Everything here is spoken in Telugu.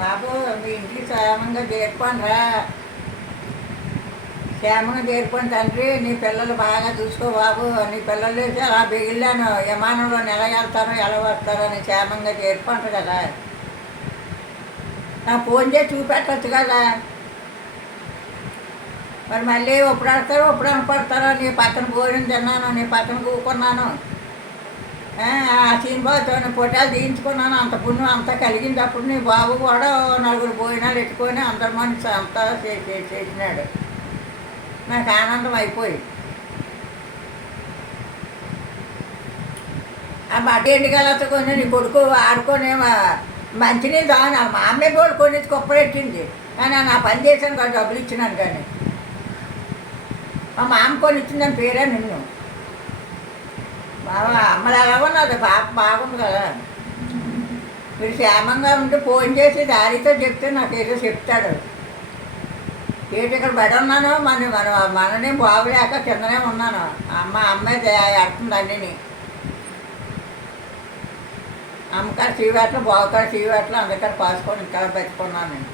బాబు మీ ఇంటికి క్షేమంగా చేరుకోండిరా. క్షేమంగా చేరుకోండి తండ్రి. నీ పిల్లలు బాగా చూసుకో బాబు. నీ పిల్లలు వేసి అలా బిగిలాను విమానంలో ఎలా వెళ్తారో ఎలా వస్తారో అని క్షేమంగా చేరుకుంటారు కదా. నాకు ఫోన్ చేసి చూపెట్టచ్చు కదా. మరి మళ్ళీ ఎప్పుడు ఆడతారో ఎప్పుడు అనుపడతారో. నీ పక్కన భోజనం తిన్నాను, నీ పక్కన కూకున్నాను, ఆ సినిమాతో పొట్టాలు తీయించుకున్నాను. అంత పుణ్యం అంతా కలిగినప్పుడు నీ బాబు కూడా నలుగురు భోజనాలు ఎట్టుకొని అందరి మనిషి అంతా చేసినాడు. నాకు ఆనందం అయిపోయి ఆ మట్టి ఎండుగలతో కొని నీ కొడుకు ఆడుకొని మంచినీళ్ళు తాను మా అమ్మే కూడా కొన్ని కుప్పరెట్టింది. కానీ నా పని చేశాను కదా, డబ్బులు ఇచ్చినాను. కానీ మా మామ కొని ఇచ్చిందని పేరే నిన్ను బాబా. అమ్మలు ఎలా ఉన్నది? పాప బాగుంది కదా. మీరు క్షేమంగా ఉంటే ఫోన్ చేసి దారితో చెప్తే నాకు ఏదో చెప్తాడు. ఏంటి ఇక్కడ బెడ ఉన్నాను, మననే బాగులేక కిందనే ఉన్నాను. అమ్మాయి ఎడుతుంది అన్నీ. అమ్మకాడ చీవేట్లు బాగుకాడ చీవేట్లు అందరికాడ పాసుకొని ఇక్కడ పెట్టుకున్నాను నేను.